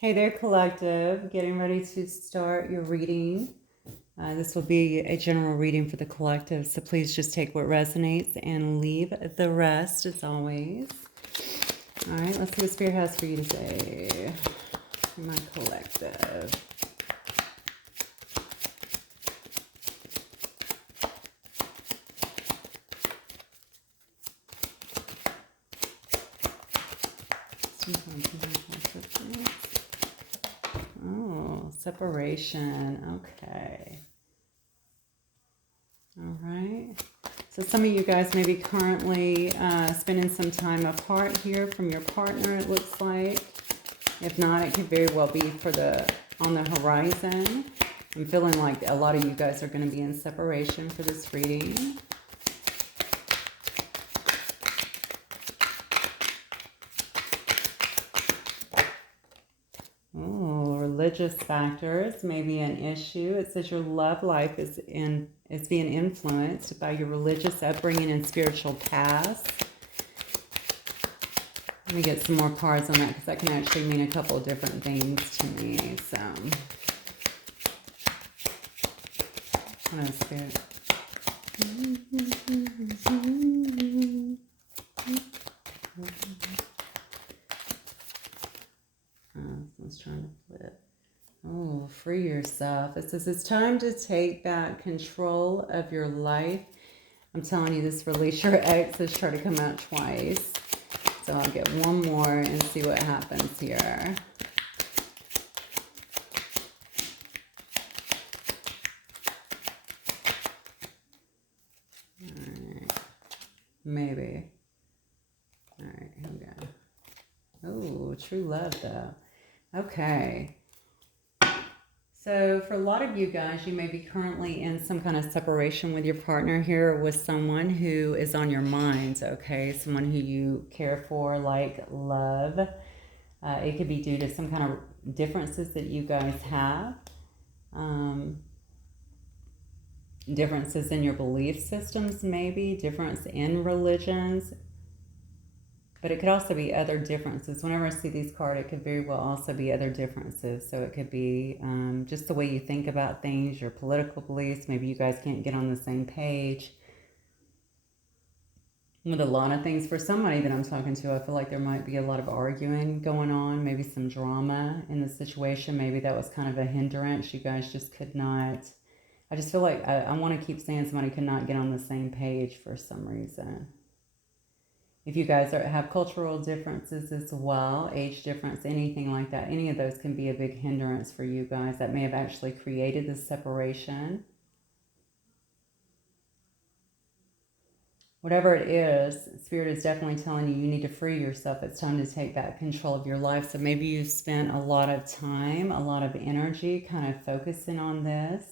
Hey there, collective. Getting ready to start your reading. This will be a general reading for the collective, so please just take what resonates and leave the rest, as always. All right, let's see what Spirit has for you today, my collective. Oh, separation. Okay. All right. So some of you guys may be currently spending some time apart here from your partner, it looks like. If not, it could very well be on the horizon. I'm feeling like a lot of you guys are going to be in separation for this reading. Oh, religious factors may be an issue. It says your love life is being influenced by your religious upbringing and spiritual past. Let me get some more cards on that because that can actually mean a couple of different things to me. So, what else, Spirit? Let's try to flip. Oh, free yourself. It says it's time to take back control of your life. I'm telling you, this release your ex has tried to come out twice. So I'll get one more and see what happens here. All right. Maybe. All right, here we go. Oh, true love, though. Okay. So for a lot of you guys, you may be currently in some kind of separation with your partner here, with someone who is on your mind, okay? Someone who you care for, like love. It could be due to some kind of differences that you guys have. Differences in your belief systems, maybe. Difference in religions. But it could also be other differences. Whenever I see these cards, it could very well also be other differences. So it could be just the way you think about things, your political beliefs. Maybe you guys can't get on the same page with a lot of things. For somebody that I'm talking to, I feel like there might be a lot of arguing going on, maybe some drama in the situation. Maybe that was kind of a hindrance. You guys just could not. I just feel like I want to keep saying somebody could not get on the same page for some reason. If you guys have cultural differences as well, age difference, anything like that, any of those can be a big hindrance for you guys that may have actually created this separation. Whatever it is, Spirit is definitely telling you need to free yourself. It's time to take back control of your life. So maybe you've spent a lot of time, a lot of energy kind of focusing on this.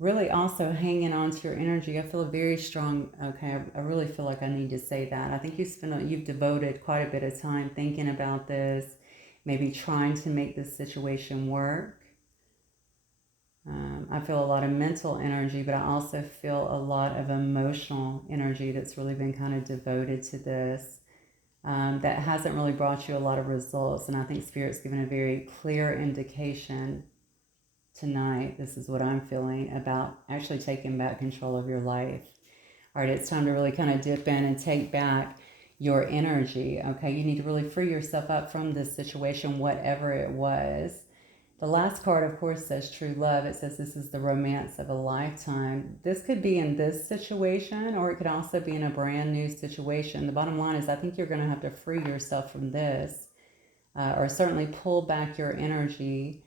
Really also hanging on to your energy. I feel very strong. Okay, I really feel like I need to say that. I think you've devoted quite a bit of time thinking about this, maybe trying to make this situation work. I feel a lot of mental energy, but I also feel a lot of emotional energy that's really been kind of devoted to this. That hasn't really brought you a lot of results, and I think Spirit's given a very clear indication tonight. This is what I'm feeling about actually taking back control of your life. All right, it's time to really kind of dip in and take back your energy. Okay, you need to really free yourself up from this situation, whatever it was. The last card, of course, says true love. It says this is the romance of a lifetime. This could be in this situation, or it could also be in a brand new situation. The bottom line is I think you're going to have to free yourself from this, or certainly pull back your energy.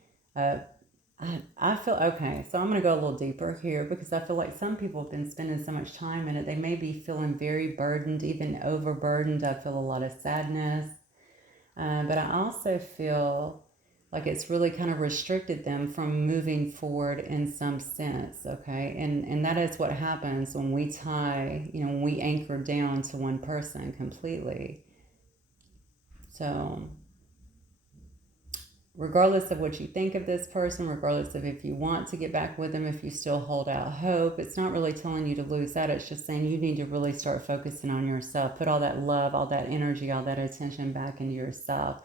I feel, okay, so I'm going to go a little deeper here because I feel like some people have been spending so much time in it. They may be feeling very burdened, even overburdened. I feel a lot of sadness. But I also feel like it's really kind of restricted them from moving forward in some sense, okay? And that is what happens when we tie, when we anchor down to one person completely. So regardless of what you think of this person, regardless of if you want to get back with them, if you still hold out hope, it's not really telling you to lose that. It's just saying you need to really start focusing on yourself. Put all that love, all that energy, all that attention back into yourself.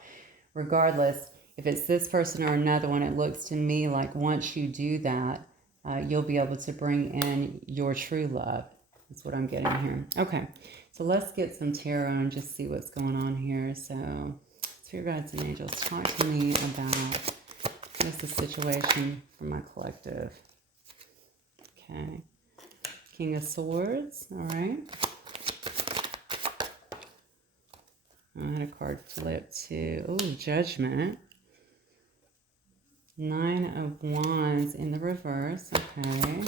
Regardless, if it's this person or another one, it looks to me like once you do that, you'll be able to bring in your true love. That's what I'm getting here. Okay, so let's get some tarot and just see what's going on here. So, Spirit guides and angels, talk to me about what's the situation for my collective. Okay, King of Swords. All right. I had a card flip too. Oh, Judgment. 9 of Wands in the reverse. Okay.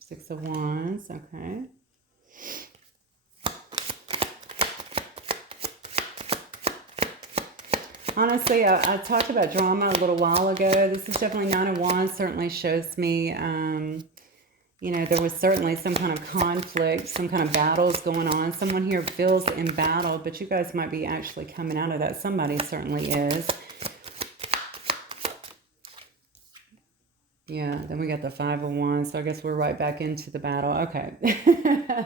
Six of Wands. Okay. Honestly, I talked about drama a little while ago. This is definitely 9 of Wands. Certainly shows me, you know, there was certainly some kind of conflict, some kind of battles going on. Someone here feels embattled, but you guys might be actually coming out of that. Somebody certainly is. Yeah, then we got the 5 of Wands, so I guess we're right back into the battle. Okay,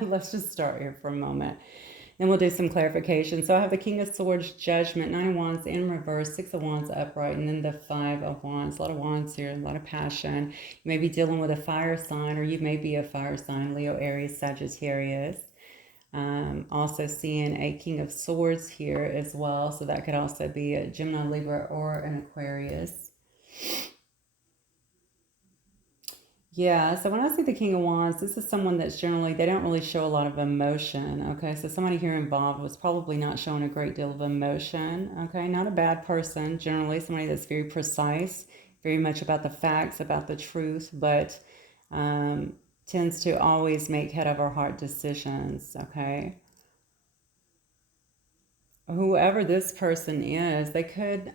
let's just start here for a moment. Then we'll do some clarification. So I have the King of Swords, Judgment, 9 of Wands in reverse, 6 of Wands upright, and then the 5 of Wands. A lot of Wands here, a lot of passion. You may be dealing with a fire sign, or you may be a fire sign, Leo, Aries, Sagittarius. Also seeing a King of Swords here as well, so that could also be a Gemini, Libra, or an Aquarius. Yeah, so when I see the King of Wands, this is someone that's generally, they don't really show a lot of emotion, okay? So somebody here involved was probably not showing a great deal of emotion, okay? Not a bad person, generally, somebody that's very precise, very much about the facts, about the truth, but tends to always make head over heart decisions, okay? Whoever this person is, they could,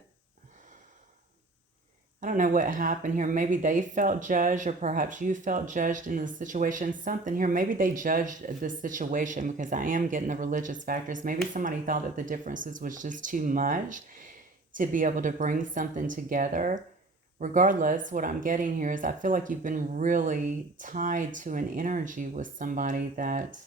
I don't know what happened here. Maybe they felt judged, or perhaps you felt judged in the situation. Something here. Maybe they judged the situation, because I am getting the religious factors. Maybe somebody thought that the differences was just too much to be able to bring something together. Regardless, what I'm getting here is I feel like you've been really tied to an energy with somebody that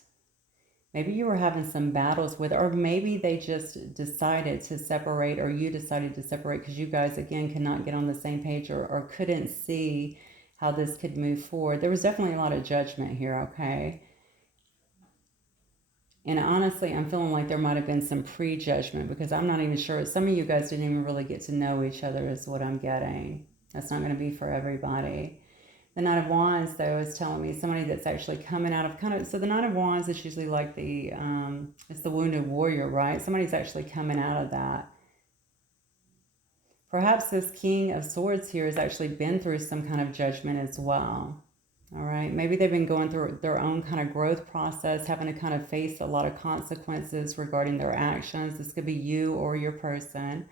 maybe you were having some battles with, or maybe they just decided to separate, or you decided to separate because you guys, again, cannot get on the same page, or couldn't see how this could move forward. There was definitely a lot of judgment here, okay? And honestly, I'm feeling like there might have been some prejudgment, because I'm not even sure. Some of you guys didn't even really get to know each other, is what I'm getting. That's not going to be for everybody. The Knight of Wands, though, is telling me somebody that's actually coming out of kind of, so the Knight of Wands is usually like the, it's the wounded warrior, right? Somebody's actually coming out of that. Perhaps this King of Swords here has actually been through some kind of judgment as well. All right, maybe they've been going through their own kind of growth process, having to kind of face a lot of consequences regarding their actions. This could be you or your person.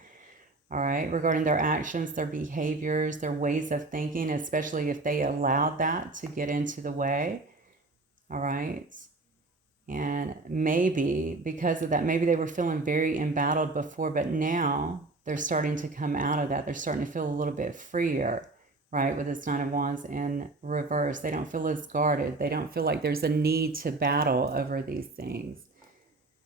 All right, regarding their actions, their behaviors, their ways of thinking, especially if they allowed that to get into the way. All right. And maybe because of that, maybe they were feeling very embattled before, but now they're starting to come out of that. They're starting to feel a little bit freer, right? With this Nine of Wands in reverse. They don't feel as guarded. They don't feel like there's a need to battle over these things.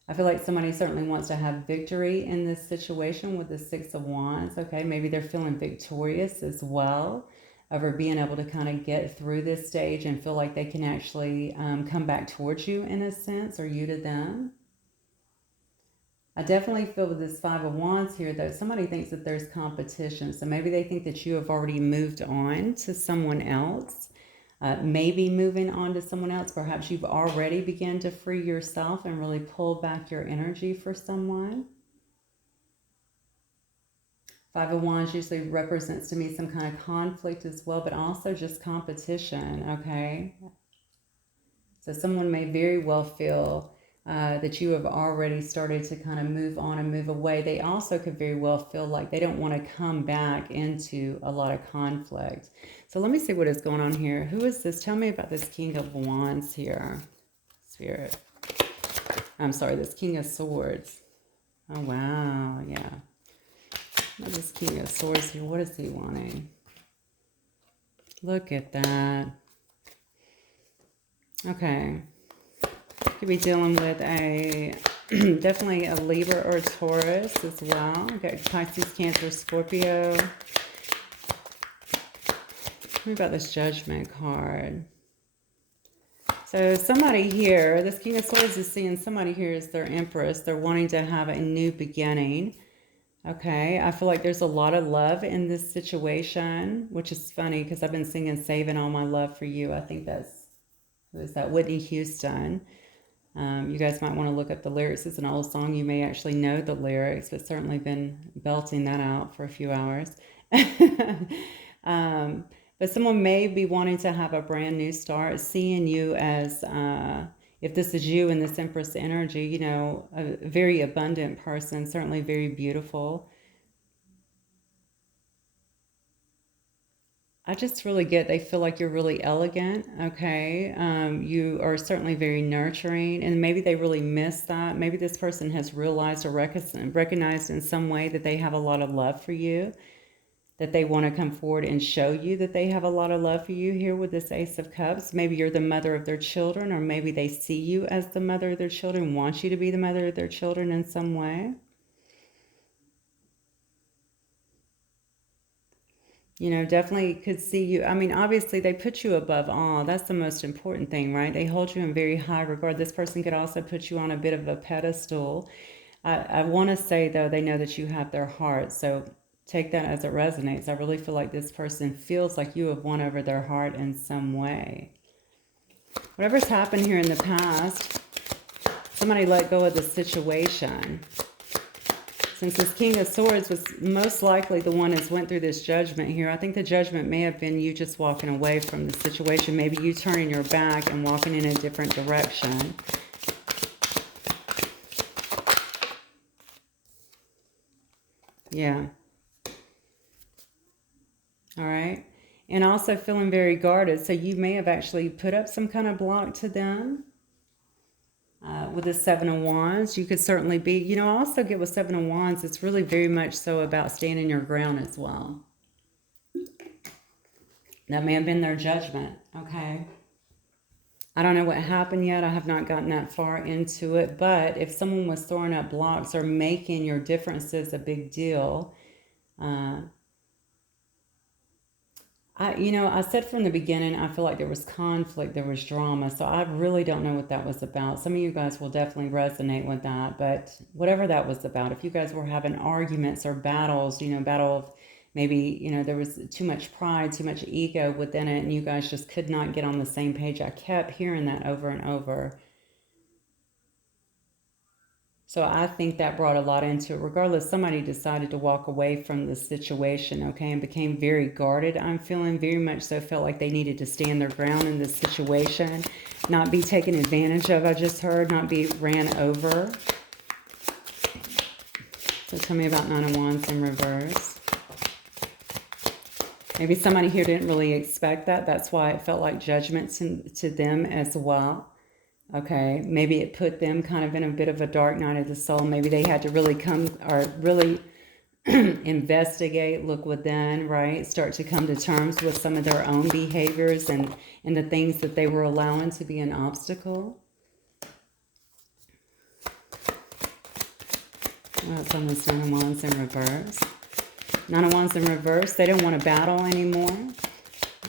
I feel like somebody certainly wants to have victory in this situation with the Six of Wands. Okay, maybe they're feeling victorious as well over being able to kind of get through this stage and feel like they can actually come back towards you in a sense, or you to them. I definitely feel with this Five of Wands here, though, somebody thinks that there's competition. So maybe they think that you have already moved on to someone else. Maybe moving on to someone else. Perhaps you've already begun to free yourself and really pull back your energy for someone. Five of Wands usually represents to me some kind of conflict as well, but also just competition, okay? So someone may very well feel that you have already started to kind of move on and move away. They also could very well feel like they don't want to come back into a lot of conflict. So let me see what is going on here. Who is this? Tell me about this King of Wands here. Spirit. I'm sorry, this King of Swords. Oh, wow. Yeah. This King of Swords here. What is he wanting? Look at that. Okay. Could be dealing with a definitely a Libra or a Taurus as well. Got Pisces, Cancer, Scorpio. What about this Judgment card? So somebody here, this King of Swords is seeing somebody here as their Empress. They're wanting to have a new beginning. Okay, I feel like there's a lot of love in this situation, which is funny because I've been singing Saving All My Love for You. I think that's, who is that? Whitney Houston. You guys might want to look up the lyrics. It's an old song. You may actually know the lyrics, but certainly been belting that out for a few hours. But someone may be wanting to have a brand new start, seeing you as, if this is you in this Empress energy, you know, a very abundant person, certainly very beautiful. I just really get they feel like you're really elegant, okay? You are certainly very nurturing, and maybe they really miss that. Maybe this person has realized or recognized in some way that they have a lot of love for you, that they want to come forward and show you that they have a lot of love for you here with this Ace of Cups. Maybe you're the mother of their children, or maybe they see you as the mother of their children, want you to be the mother of their children in some way. You know, definitely could see you. I mean, obviously, they put you above all. That's the most important thing, right? They hold you in very high regard. This person could also put you on a bit of a pedestal. I want to say, though, they know that you have their heart. So take that as it resonates. I really feel like this person feels like you have won over their heart in some way. Whatever's happened here in the past, somebody let go of the situation. Since this King of Swords was most likely the one that's went through this judgment here, I think the judgment may have been you just walking away from the situation. Maybe you turning your back and walking in a different direction. Yeah. All right. And also feeling very guarded. So you may have actually put up some kind of block to them. With the Seven of Wands, you could certainly be, you know, also get with Seven of Wands, it's really very much so about standing your ground as well. That may have been their judgment, okay? I don't know what happened yet. I have not gotten that far into it, but if someone was throwing up blocks or making your differences a big deal, I said from the beginning, I feel like there was conflict, there was drama. So I really don't know what that was about. Some of you guys will definitely resonate with that. But whatever that was about, if you guys were having arguments or battles, battle of maybe, there was too much pride, too much ego within it, and you guys just could not get on the same page. I kept hearing that over and over. So I think that brought a lot into it. Regardless, somebody decided to walk away from the situation, okay, and became very guarded. I'm feeling very much so felt like they needed to stand their ground in this situation, not be taken advantage of, I just heard, not be ran over. So tell me about Nine of Wands in reverse. Maybe somebody here didn't really expect that. That's why it felt like judgment to them as well. Okay, maybe it put them kind of in a bit of a dark night of the soul. Maybe they had to really come or really investigate, look within, right? Start to come to terms with some of their own behaviors and the things that they were allowing to be an obstacle. What's on this Nine of Wands in reverse? Nine of Wands in reverse, they don't want to battle anymore.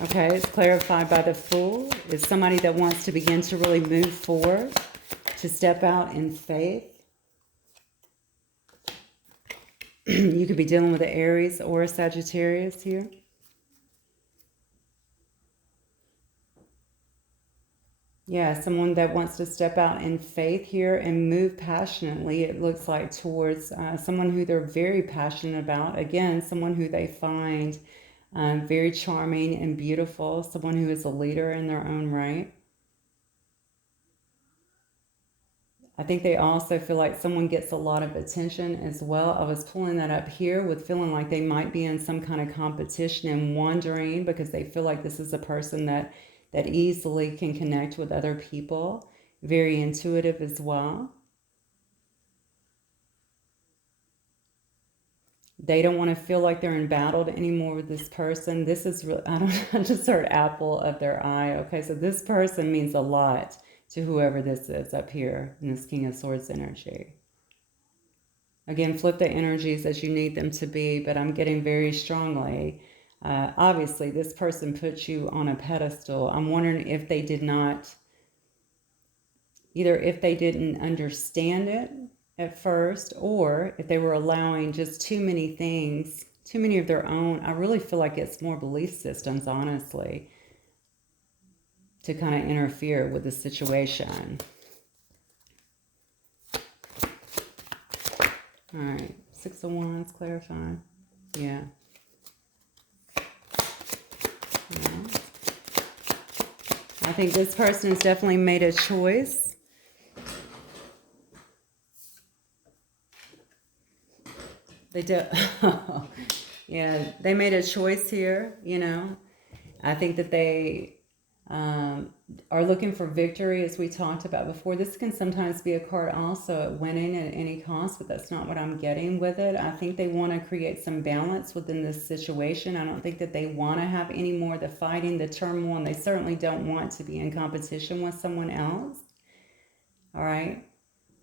Okay, it's clarified by the Fool. It's somebody that wants to begin to really move forward, to step out in faith. You could be dealing with an Aries or a Sagittarius here. Yeah, someone that wants to step out in faith here and move passionately, it looks like, towards someone who they're very passionate about. Again, someone who they find very charming and beautiful, someone who is a leader in their own right. I think they also feel like someone gets a lot of attention as well. I was pulling that up here with feeling like they might be in some kind of competition and wondering because they feel like this is a person that easily can connect with other people. very intuitive as well. They don't want to feel like they're embattled anymore with this person. This is real. I don't. I just heard apple of their eye. Okay, so this person means a lot to whoever this is up here in this King of Swords energy. Again, flip the energies as you need them to be, but I'm getting very strongly. Obviously, this person puts you on a pedestal. I'm wondering if they did not, either if they didn't understand it at first, or if they were allowing just too many things, too many of their own. I really feel like it's more belief systems, honestly, to kind of interfere with the situation. All right, Six of Wands, clarify. Yeah. I think this person has definitely made a choice. They do. Yeah, they made a choice here, you know. I think that they are looking for victory, as we talked about before. This can sometimes be a card also at winning at any cost, but that's not what I'm getting with it. I think they want to create some balance within this situation. I don't think that they want to have any more of the fighting, the turmoil, and they certainly don't want to be in competition with someone else. All right.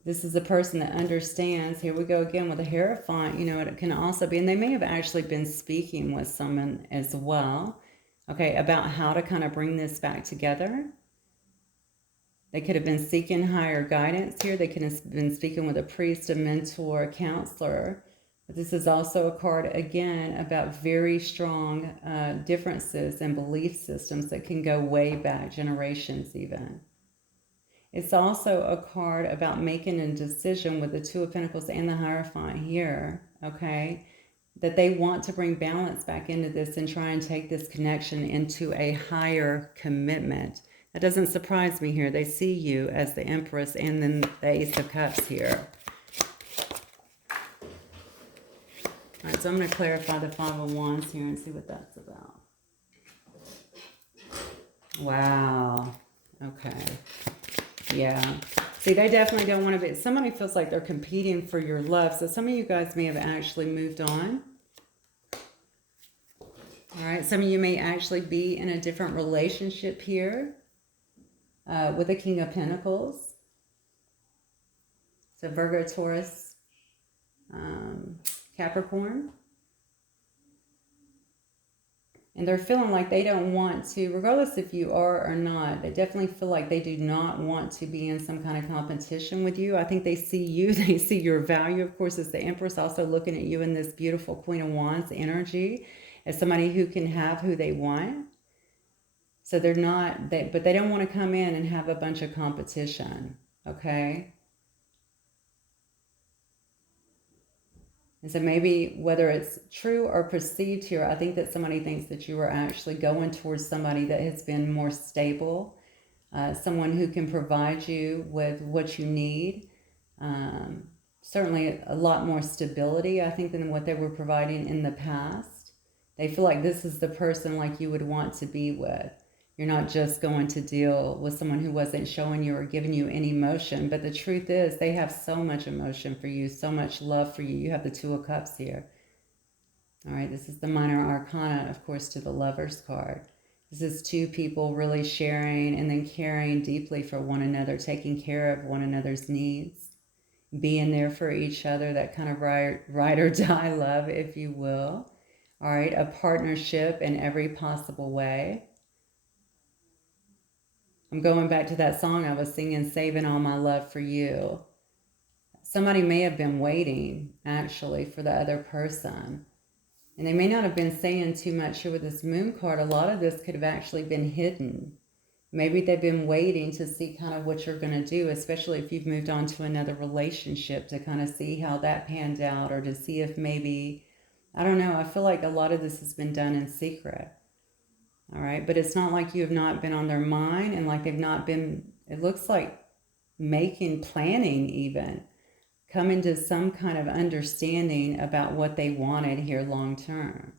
This is a person that understands. Here we go again with a Hierophant. You know, it can also be, and they may have actually been speaking with someone as well, okay, about how to kind of bring this back together. They could have been seeking higher guidance here. They could have been speaking with a priest, a mentor, a counselor. But this is also a card, again, about very strong differences and belief systems that can go way back, generations even. It's also a card about making a decision with the Two of Pentacles and the Hierophant here, okay? That they want to bring balance back into this and try and take this connection into a higher commitment. That doesn't surprise me here. They see you as the Empress and then the Ace of Cups here. All right, so I'm going to clarify the Five of Wands here and see what that's about. Wow. Okay. Yeah. See, they definitely don't want to be. Somebody feels like they're competing for your love. So some of you guys may have actually moved on. All right. Some of you may actually be in a different relationship here with the King of Pentacles. So Virgo, Taurus, Capricorn. And they're feeling like they don't want to, regardless if you are or not, they definitely feel like they do not want to be in some kind of competition with you. I think they see you, they see your value. Of course, it's the Empress also looking at you in this beautiful Queen of Wands energy as somebody who can have who they want. So they're not, but they don't want to come in and have a bunch of competition, okay? And so maybe whether it's true or perceived here, I think that somebody thinks that you are actually going towards somebody that has been more stable, someone who can provide you with what you need. Certainly a lot more stability, I think, than what they were providing in the past. They feel like this is the person like you would want to be with. You're not just going to deal with someone who wasn't showing you or giving you any emotion. But the truth is they have so much emotion for you, so much love for you. You have the Two of Cups here. All right, this is the Minor Arcana, of course, to the Lovers card. This is two people really sharing and then caring deeply for one another, taking care of one another's needs, being there for each other, that kind of ride or die love, if you will. All right, a partnership in every possible way. I'm going back to that song I was singing, Saving All My Love for You. Somebody may have been waiting, actually, for the other person. And they may not have been saying too much here with this Moon card. A lot of this could have actually been hidden. Maybe they've been waiting to see kind of what you're going to do, especially if you've moved on to another relationship, to kind of see how that panned out, or to see if maybe, I don't know, I feel like a lot of this has been done in secret. All right, but it's not like you have not been on their mind, and like they've not been, it looks like planning even, coming to some kind of understanding about what they wanted here long term.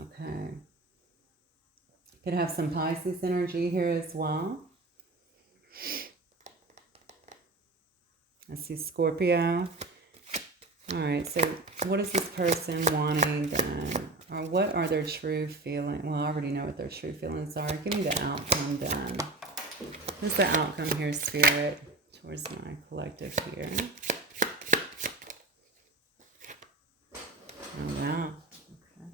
Okay. Could have some Pisces energy here as well. I see Scorpio. All right, so what is this person wanting then? Or what are their true feelings? Well, I already know what their true feelings are. Give me the outcome then. What's the outcome here, Spirit, towards my collective here? Oh, wow. Okay.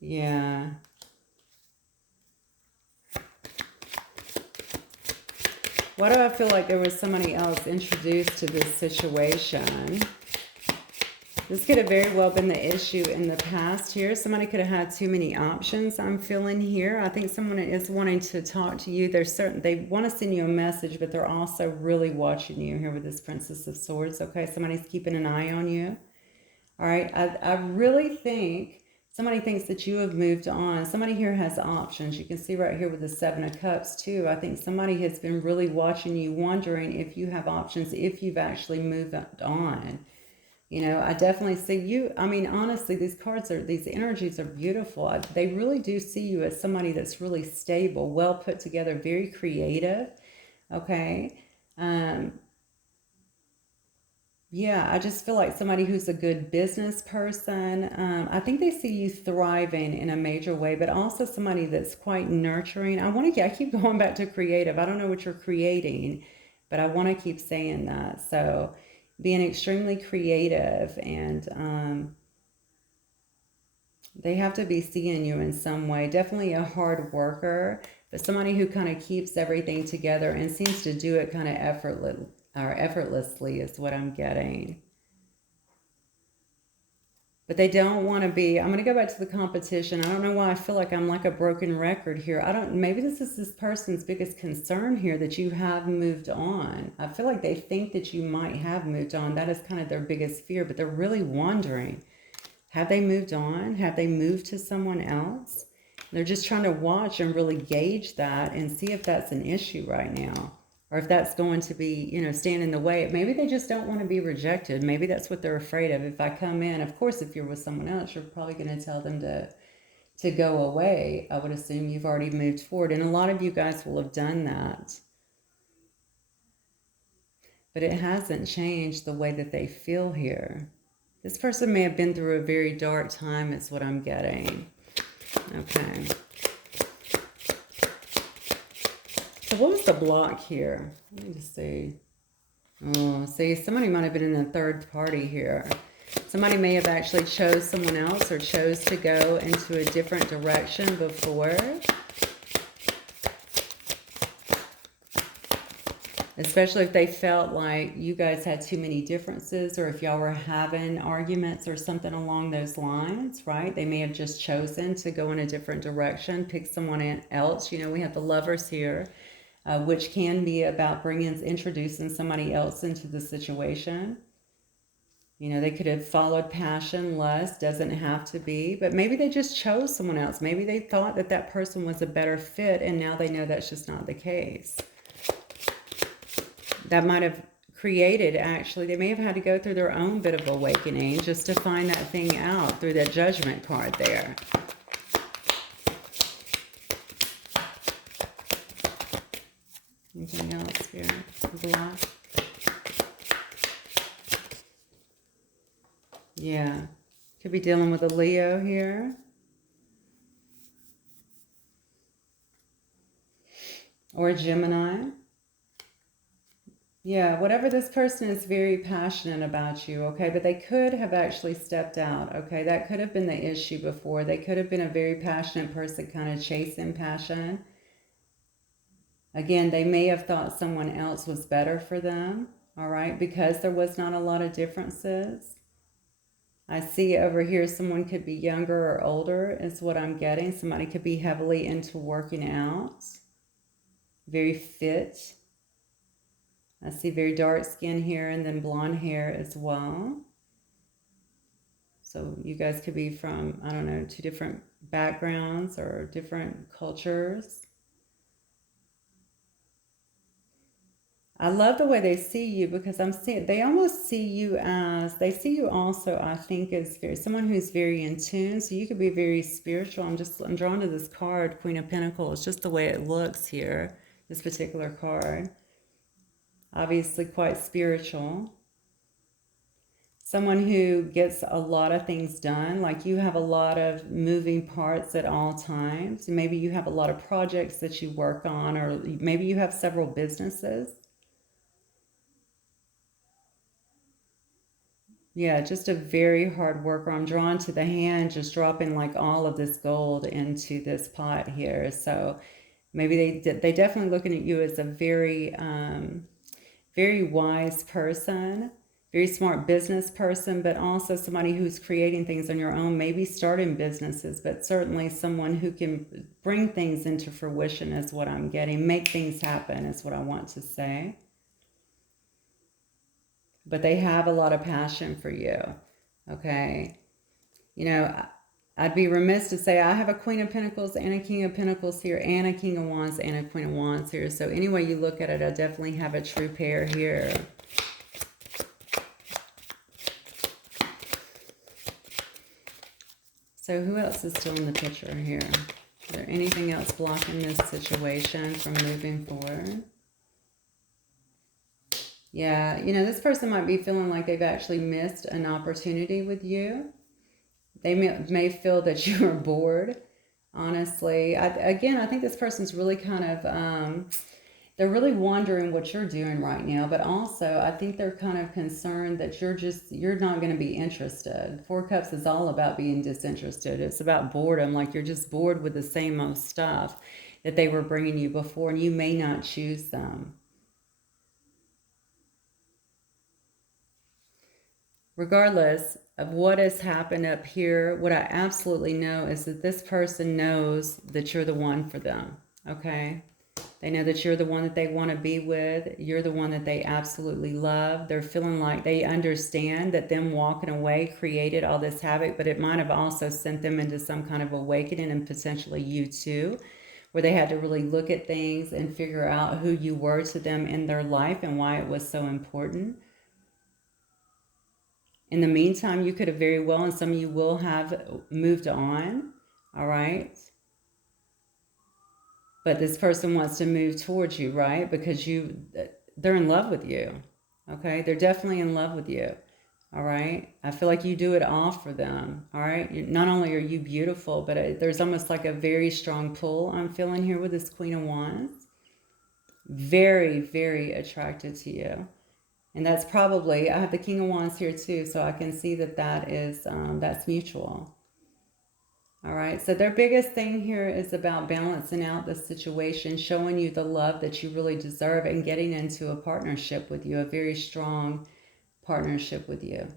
Yeah. Why do I feel like there was somebody else introduced to this situation? This could have very well been the issue in the past here. Somebody could have had too many options, I'm feeling here. I think someone is wanting to talk to you. They want to send you a message, but they're also really watching you here with this Princess of Swords. Okay, somebody's keeping an eye on you. All right, I really think somebody thinks that you have moved on. Somebody here has options. You can see right here with the Seven of Cups too. I think somebody has been really watching you, wondering if you have options, if you've actually moved on. You know, I definitely see you. I mean, honestly, these energies are beautiful. They really do see you as somebody that's really stable, well put together, very creative. Okay. Yeah, I just feel like somebody who's a good business person. I think they see you thriving in a major way, but also somebody that's quite nurturing. I keep going back to creative. I don't know what you're creating, but I want to keep saying that. So being extremely creative, and they have to be seeing you in some way. Definitely a hard worker, but somebody who kind of keeps everything together and seems to do it kind of effortlessly is what I'm getting. But they don't want to be. I'm going to go back to the competition. I don't know why I feel like I'm like a broken record here. Maybe this is this person's biggest concern here, that you have moved on. I feel like they think that you might have moved on. That is kind of their biggest fear, but they're really wondering, have they moved on? Have they moved to someone else? They're just trying to watch and really gauge that and see if that's an issue right now, or if that's going to be, stand in the way. Maybe they just don't want to be rejected. Maybe that's what they're afraid of. If I come in, of course, if you're with someone else, you're probably going to tell them to go away. I would assume you've already moved forward. And a lot of you guys will have done that. But it hasn't changed the way that they feel here. This person may have been through a very dark time, is what I'm getting. Okay. So what was the block here? Let me just see. Oh, see, somebody might have been in a third party here. Somebody may have actually chose someone else, or chose to go into a different direction before. Especially if they felt like you guys had too many differences, or if y'all were having arguments or something along those lines, right? They may have just chosen to go in a different direction, pick someone else. We have the Lovers here, which can be about introducing somebody else into the situation. They could have followed passion, lust, doesn't have to be, but maybe they just chose someone else. Maybe they thought that that person was a better fit, and now they know that's just not the case. That might have created, actually, they may have had to go through their own bit of awakening just to find that thing out through that Judgment card there. Anything else here? Block. Yeah. Could be dealing with a Leo here. Or a Gemini. Yeah, whatever, this person is very passionate about you, okay? But they could have actually stepped out, okay? That could have been the issue before. They could have been a very passionate person, kind of chasing passion. Again, they may have thought someone else was better for them, all right? Because there was not a lot of differences. I see over here someone could be younger or older is what I'm getting. Somebody could be heavily into working out. Very fit. I see very dark skin here, and then blonde hair as well. So you guys could be from, I don't know, two different backgrounds or different cultures. I love the way they see you, because I'm seeing they almost see you as, they see you also, I think, as very someone who's very in tune. So you could be very spiritual. I'm drawn to this card, Queen of Pentacles, just the way it looks here, this particular card. Obviously quite spiritual. Someone who gets a lot of things done, like you have a lot of moving parts at all times. Maybe you have a lot of projects that you work on, or maybe you have several businesses. Yeah, just a very hard worker. I'm drawn to the hand, just dropping like all of this gold into this pot here. So maybe they definitely looking at you as a very very wise person, very smart business person, but also somebody who's creating things on your own, maybe starting businesses, but certainly someone who can bring things into fruition is what I'm getting. Make things happen is what I want to say. But they have a lot of passion for you, okay? You know, I'd be remiss to say I have a Queen of Pentacles and a King of Pentacles here, and a King of Wands and a Queen of Wands here. So any way you look at it, I definitely have a true pair here. So who else is still in the picture here? Is there anything else blocking this situation from moving forward? Yeah, you know, this person might be feeling like they've actually missed an opportunity with you. They may feel that you are bored, honestly. Again, I think this person's really kind of, they're really wondering what you're doing right now, but also I think they're kind of concerned that you're not going to be interested. Four Cups is all about being disinterested. It's about boredom, like you're just bored with the same old stuff that they were bringing you before, and you may not choose them. Regardless of what has happened up here, what I absolutely know is that this person knows that you're the one for them, okay? They know that you're the one that they want to be with. You're the one that they absolutely love. They're feeling like they understand that them walking away created all this havoc, but it might have also sent them into some kind of awakening, and potentially you too, where they had to really look at things and figure out who you were to them in their life and why it was so important. In the meantime, you could have very well, and some of you will have moved on, all right? But this person wants to move towards you, right? Because they're in love with you, okay? They're definitely in love with you, all right? I feel like you do it all for them, all right? Not only are you beautiful, but there's almost like a very strong pull I'm feeling here with this Queen of Wands. Very, very attracted to you. And that's probably, I have the King of Wands here too, so I can see that that's mutual. All right, so their biggest thing here is about balancing out the situation, showing you the love that you really deserve, and getting into a partnership with you, a very strong partnership with you.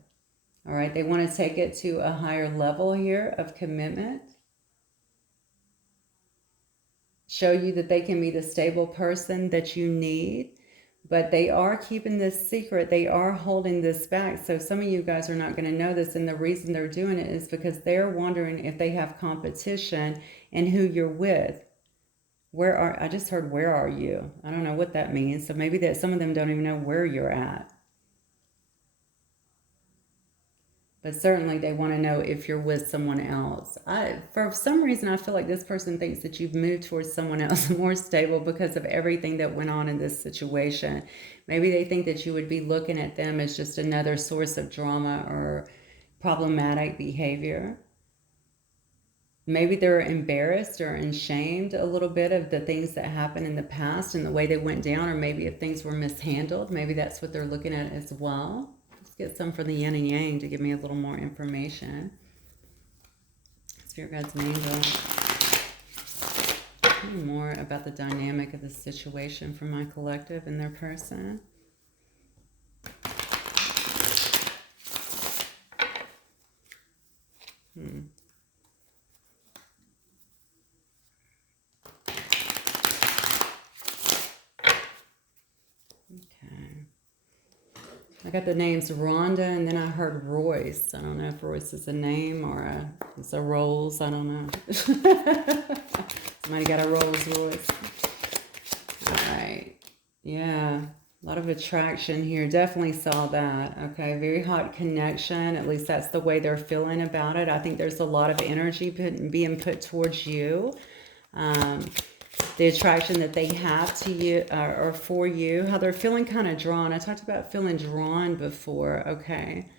All right, they want to take it to a higher level here of commitment. Show you that they can be the stable person that you need. But they are keeping this secret. They are holding this back. So some of you guys are not going to know this. And the reason they're doing it is because they're wondering if they have competition and who you're with. I just heard, where are you? I don't know what that means. So maybe that some of them don't even know where you're at. But certainly they want to know if you're with someone else. For some reason, I feel like this person thinks that you've moved towards someone else more stable because of everything that went on in this situation. Maybe they think that you would be looking at them as just another source of drama or problematic behavior. Maybe they're embarrassed or ashamed a little bit of the things that happened in the past and the way they went down, or maybe if things were mishandled, maybe that's what they're looking at as well. Get some for the yin and yang to give me a little more information. Spirit guides and angels. Tell me more about the dynamic of the situation for my collective and their person. I got the names Rhonda, and then I heard Royce. I don't know if Royce is a name or it's a Rolls. I don't know. Somebody got a Rolls Royce. All right. Yeah. A lot of attraction here. Definitely saw that. Okay, very hot connection. At least that's the way they're feeling about it. I think there's a lot of energy being put towards you. The attraction that they have to you or for you. How they're feeling kind of drawn. I talked about feeling drawn before. Okay.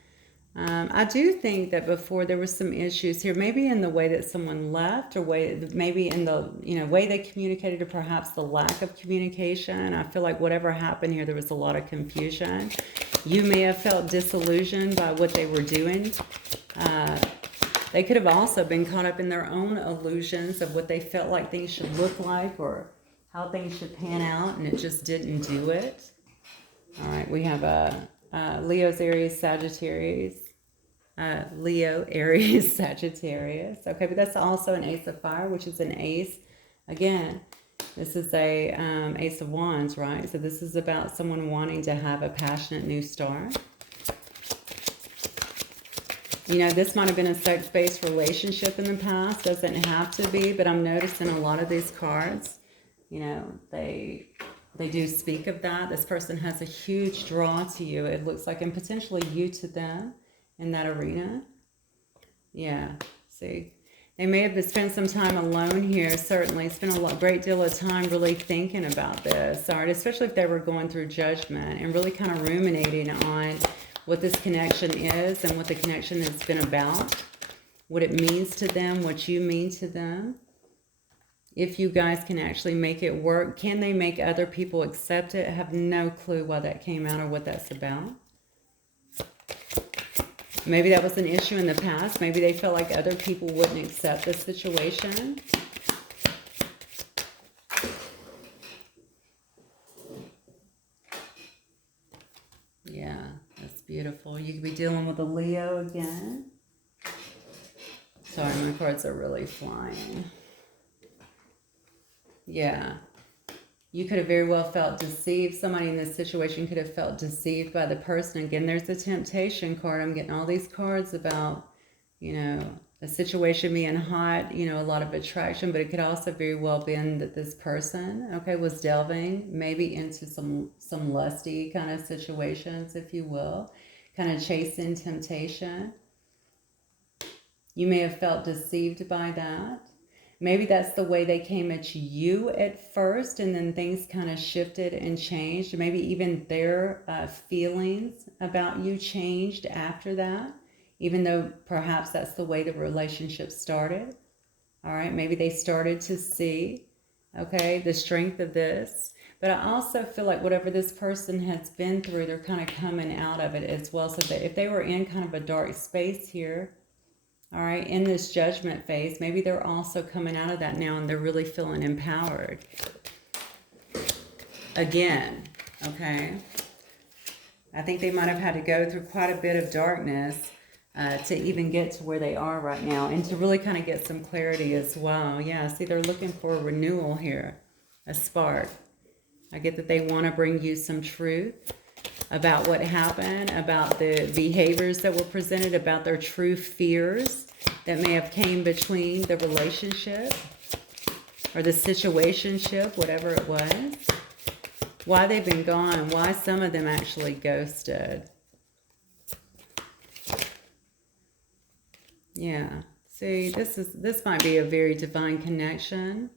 I do think that before there was some issues here, maybe in the way that someone left, or maybe in the way they communicated, or perhaps the lack of communication. I feel like whatever happened here, there was a lot of confusion. You may have felt disillusioned by what they were doing. They could have also been caught up in their own illusions of what they felt like things should look like or how things should pan out, and it just didn't do it. All right, we have Leo's, Aries, Sagittarius. Leo, Aries, Sagittarius. Okay, but that's also an Ace of Fire, which is an ace. Again, this is a Ace of Wands, right? So this is about someone wanting to have a passionate new start. This might have been a sex-based relationship in the past. Doesn't have to be, but I'm noticing a lot of these cards, they do speak of that. This person has a huge draw to you, it looks like, and potentially you to them in that arena. Yeah, see, they may have spent some time alone here. Certainly spent a great deal of time really thinking about this, all right, especially if they were going through judgment and really kind of ruminating on what this connection is and what the connection has been about, what it means to them, what you mean to them. If you guys can actually make it work, can they make other people accept it? I have no clue why that came out or what that's about. Maybe that was an issue in the past. Maybe they felt like other people wouldn't accept the situation. Yeah, that's beautiful. You could be dealing with a Leo again. Sorry, my cards are really flying. Yeah. You could have very well felt deceived. Somebody in this situation could have felt deceived by the person. Again, there's the temptation card. I'm getting all these cards about, the situation being hot, a lot of attraction, but it could also very well been that this person, okay, was delving maybe into some lusty kind of situations, if you will, kind of chasing temptation. You may have felt deceived by that. Maybe that's the way they came at you at first, and then things kind of shifted and changed. Maybe even their feelings about you changed after that, even though perhaps that's the way the relationship started. All right, maybe they started to see, okay, the strength of this. But I also feel like whatever this person has been through, they're kind of coming out of it as well. So that if they were in kind of a dark space here, all right, in this judgment phase, maybe they're also coming out of that now and they're really feeling empowered. Again, okay? I think they might have had to go through quite a bit of darkness to even get to where they are right now, and to really kind of get some clarity as well. Yeah, see, they're looking for a renewal here, a spark. I get that they want to bring you some truth about what happened, about the behaviors that were presented, about their true fears that may have came between the relationship or the situationship, whatever it was. Why they've been gone, why some of them actually ghosted. Yeah, see, this might be a very divine connection.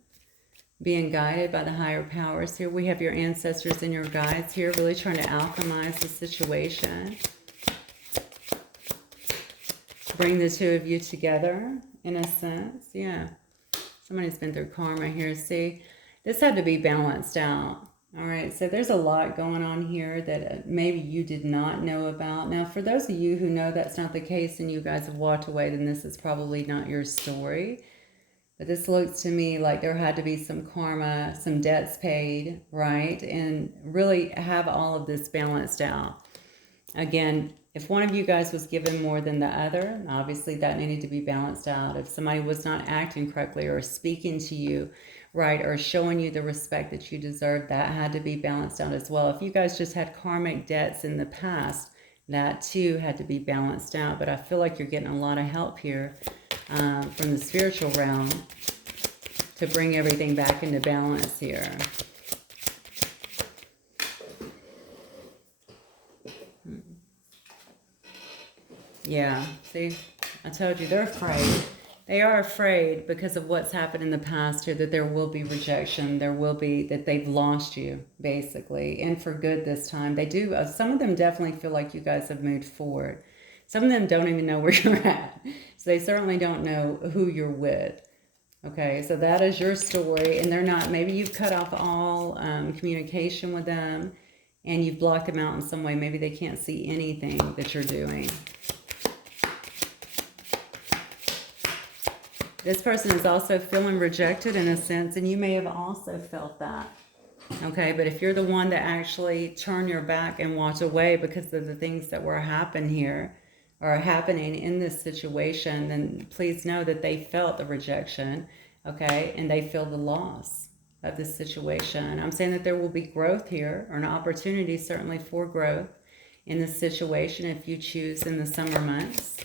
Being guided by the higher powers here. We have your ancestors and your guides here really trying to alchemize the situation. Bring the two of you together in a sense. Yeah. Somebody's been through karma here. See, this had to be balanced out. All right. So there's a lot going on here that maybe you did not know about. Now, for those of you who know that's not the case and you guys have walked away, then this is probably not your story. But this looks to me like there had to be some karma, some debts paid, right? And really have all of this balanced out. Again, if one of you guys was given more than the other, obviously that needed to be balanced out. If somebody was not acting correctly or speaking to you, right, or showing you the respect that you deserve, that had to be balanced out as well. If you guys just had karmic debts in the past, that too had to be balanced out. But I feel like you're getting a lot of help here from the spiritual realm to bring everything back into balance here. Yeah, see, I told you, they're afraid. They are afraid because of what's happened in the past here, that there will be rejection. There will be, that they've lost you, basically, and for good this time. They do, some of them definitely feel like you guys have moved forward. Some of them don't even know where you're at. So they certainly don't know who you're with. Okay, so that is your story, and they're not, maybe you've cut off all communication with them and you've blocked them out in some way. Maybe they can't see anything that you're doing. This person is also feeling rejected in a sense, and you may have also felt that. Okay, but if you're the one that actually turn your back and walked away because of the things that were happening here or happening in this situation, then please know that they felt the rejection, okay, and they feel the loss of this situation. I'm saying that there will be growth here, or an opportunity certainly for growth in this situation if you choose in the summer months.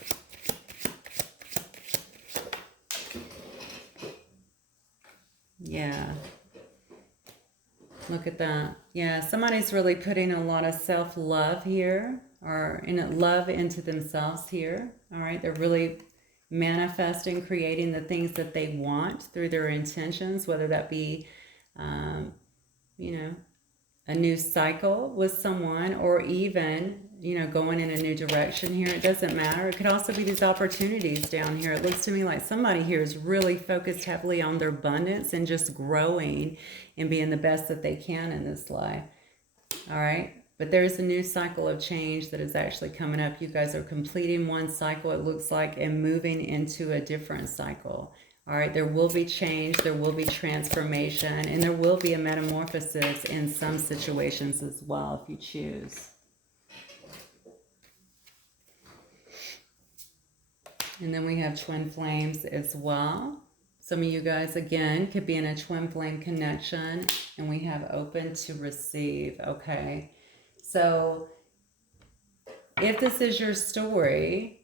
Yeah. Look at that. Yeah, somebody's really putting a lot of self-love here, or love into themselves here. All right, they're really manifesting, creating the things that they want through their intentions, whether that be, you know, a new cycle with someone, or even, you know, going in a new direction here. It doesn't matter. It could also be these opportunities down here. It looks to me like somebody here is really focused heavily on their abundance and just growing and being the best that they can in this life. All right. But there's a new cycle of change that is actually coming up. You guys are completing one cycle, it looks like, and moving into a different cycle. All right, there will be change, there will be transformation, and there will be a metamorphosis in some situations as well if you choose. And then we have twin flames as well. Some of you guys, again, could be in a twin flame connection, and we have open to receive, okay? So if this is your story,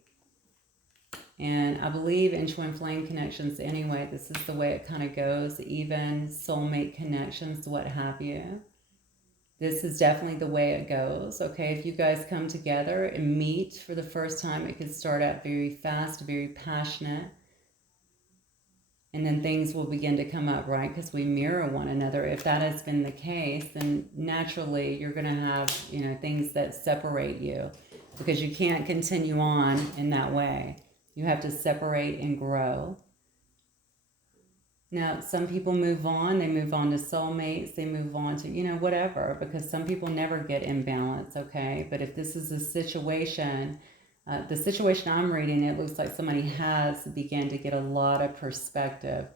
and I believe in twin flame connections anyway, this is the way it kind of goes, even soulmate connections, what have you. This is definitely the way it goes, okay? If you guys come together and meet for the first time, it could start out very fast, very passionate, and then things will begin to come up, right? Because we mirror one another. If that has been the case, then naturally you're going to have, you know, things that separate you, because you can't continue on in that way. You have to separate and grow. Now, some people move on. They move on to soulmates. They move on to, you know, whatever, because some people never get in balance, okay? But if this is a situation, the situation I'm reading, it looks like somebody has begun to get a lot of perspective,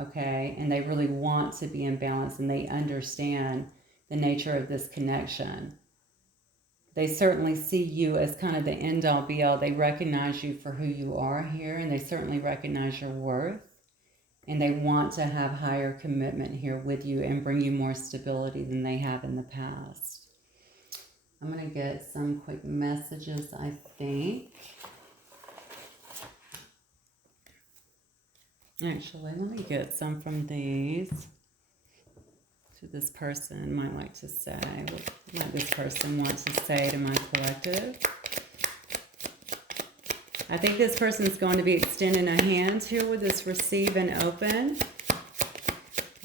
okay? And they really want to be in balance, and they understand the nature of this connection. They certainly see you as kind of the end-all, be-all. They recognize you for who you are here, and they certainly recognize your worth. And they want to have higher commitment here with you and bring you more stability than they have in the past. I'm going to get some quick messages, I think. Actually, let me get some from these. To this person might like to say, what this person wants to say to my collective. I think this person is going to be extending a hand here with this receive and open.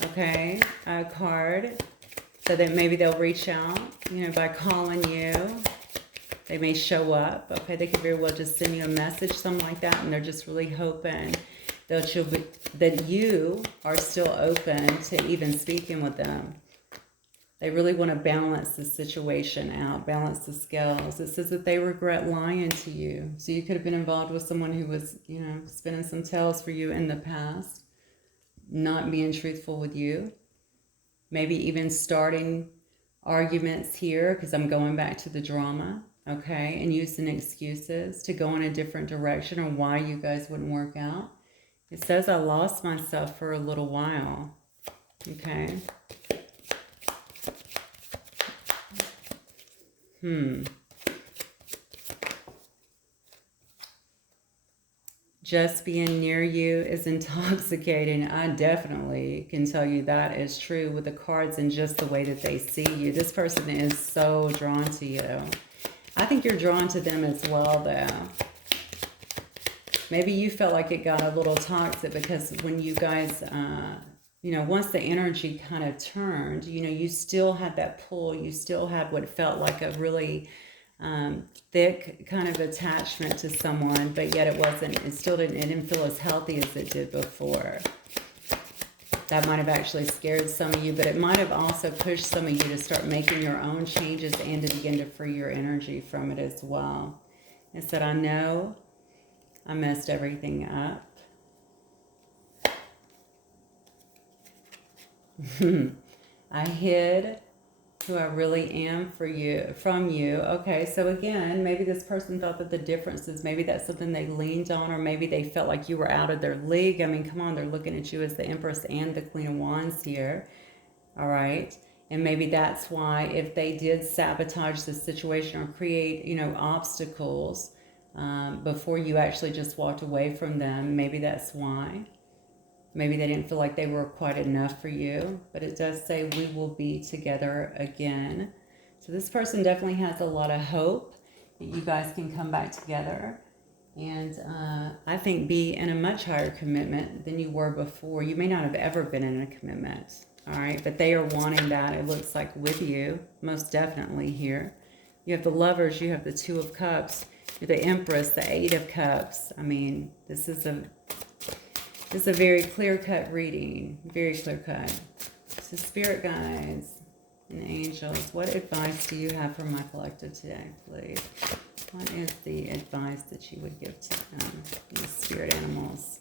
Okay, a card. So that maybe they'll reach out, you know, by calling you. They may show up. Okay, they could very well just send you a message, something like that, and they're just really hoping that you are still open to even speaking with them. They really want to balance the situation out, balance the scales. It says that they regret lying to you. So you could have been involved with someone who was, you know, spinning some tales for you in the past, not being truthful with you. Maybe even starting arguments here, because I'm going back to the drama, okay, and using excuses to go in a different direction, or why you guys wouldn't work out. It says I lost myself for a little while, okay. Just being near you is intoxicating. I definitely can tell you that is true with the cards and just the way that they see you. This person is so drawn to you. I think you're drawn to them as well, though. maybe you felt like it got a little toxic because when you guys, once the energy kind of turned, you still had that pull. You still had what felt like a really thick kind of attachment to someone, but yet it didn't feel as healthy as it did before. That might have actually scared some of you, but it might have also pushed some of you to start making your own changes and to begin to free your energy from it as well. It said, I know I messed everything up. I hid who I really am from you. Okay, so again, maybe this person felt that the differences, maybe that's something they leaned on, or maybe they felt like you were out of their league. I mean, come on, they're looking at you as the Empress and the Queen of Wands here. All right. And maybe that's why, if they did sabotage the situation or create, obstacles before you actually just walked away from them, maybe that's why. Maybe they didn't feel like they were quite enough for you, but it does say we will be together again. So this person definitely has a lot of hope that you guys can come back together. And I think be in a much higher commitment than you were before. You may not have ever been in a commitment, all right? But they are wanting that, it looks like, with you, most definitely here. You have the Lovers, you have the Two of Cups, you're the Empress, the Eight of Cups. I mean, this is a very clear-cut reading, very clear-cut. So Spirit Guides and Angels, what advice do you have for my collective today, please? What is the advice that you would give to them, these spirit animals?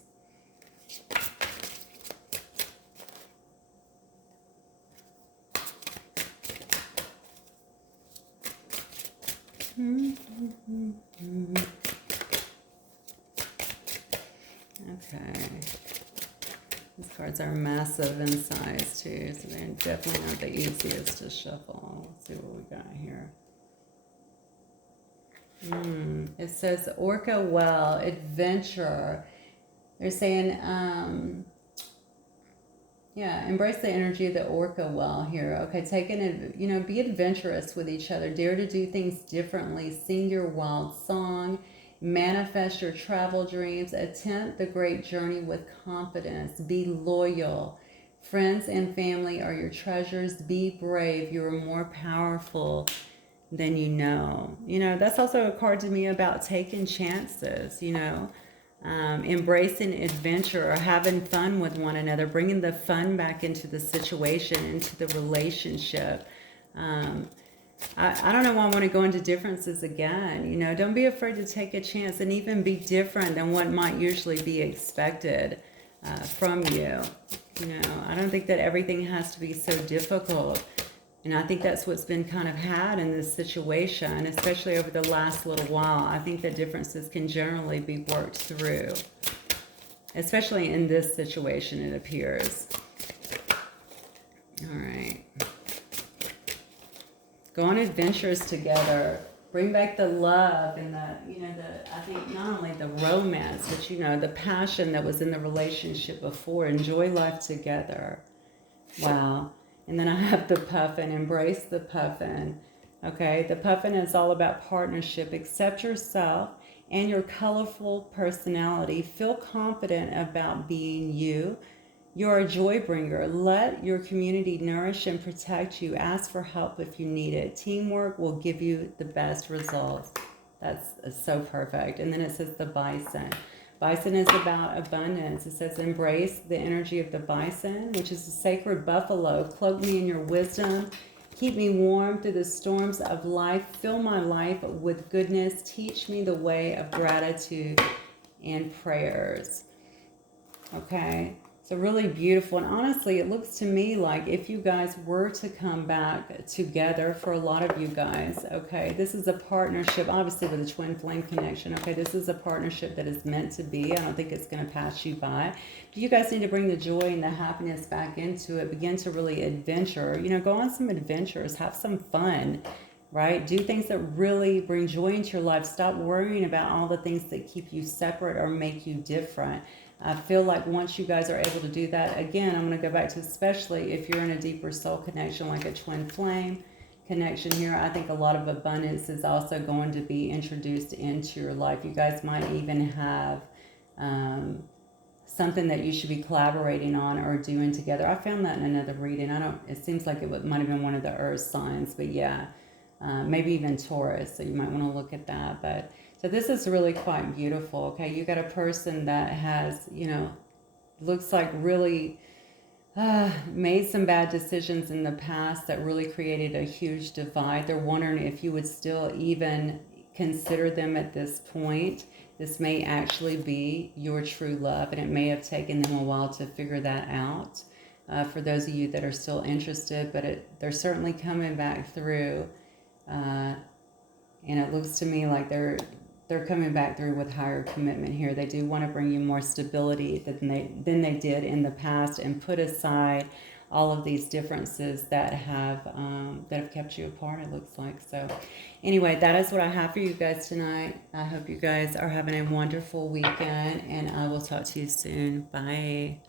Okay. These cards are massive in size too, so they're definitely not the easiest to shuffle. Let's see what we got here. It says Orca Well, Adventurer. They're saying, embrace the energy of the Orca Well here. Okay, be adventurous with each other. Dare to do things differently. Sing your wild song. Manifest your travel dreams. Attempt the great journey with confidence. Be loyal. Friends and family are your treasures. Be brave. You are more powerful than you know. That's also a card to me about taking chances, embracing adventure or having fun with one another, bringing the fun back into the situation, into the relationship. I don't know why I want to go into differences again. Don't be afraid to take a chance and even be different than what might usually be expected from you. I don't think that everything has to be so difficult. And I think that's what's been kind of had in this situation, especially over the last little while. I think that differences can generally be worked through, especially in this situation, it appears. All right. Go on adventures together. Bring back the love and I think not only the romance, but the passion that was in the relationship before. Enjoy life together. Wow. And then I have the Puffin. Embrace the Puffin. Okay, the Puffin is all about partnership. Accept yourself and your colorful personality. Feel confident about being you. You're a joy bringer. Let your community nourish and protect you. Ask for help if you need it. Teamwork will give you the best results. That's so perfect. And then it says the Bison. Bison is about abundance. It says, embrace the energy of the bison, which is the sacred buffalo. Cloak me in your wisdom. Keep me warm through the storms of life. Fill my life with goodness. Teach me the way of gratitude and prayers. Okay, so really beautiful. And honestly, it looks to me like if you guys were to come back together, for a lot of you guys, okay, this is a partnership, obviously with a twin flame connection. Okay, this is a partnership that is meant to be. I don't think it's going to pass you by. But you guys need to bring the joy and the happiness back into it. Begin to really adventure. Go on some adventures. Have some fun. Right? Do things that really bring joy into your life. Stop worrying about all the things that keep you separate or make you different. I feel like once you guys are able to do that, again, I'm going to go back to, especially if you're in a deeper soul connection, like a twin flame connection here, I think a lot of abundance is also going to be introduced into your life. You guys might even have something that you should be collaborating on or doing together. I found that in another reading. It seems like might have been one of the earth signs, but yeah, maybe even Taurus. So you might want to look at that. But so this is really quite beautiful. Okay. You got a person that has, looks like really made some bad decisions in the past that really created a huge divide. They're wondering if you would still even consider them at this point. This may actually be your true love, and it may have taken them a while to figure that out. For those of you that are still interested, but they're certainly coming back through, and it looks to me like they're coming back through with higher commitment here. They do want to bring you more stability than they did in the past, and put aside all of these differences that have kept you apart, it looks like. So anyway, that is what I have for you guys tonight. I hope you guys are having a wonderful weekend, and I will talk to you soon. Bye.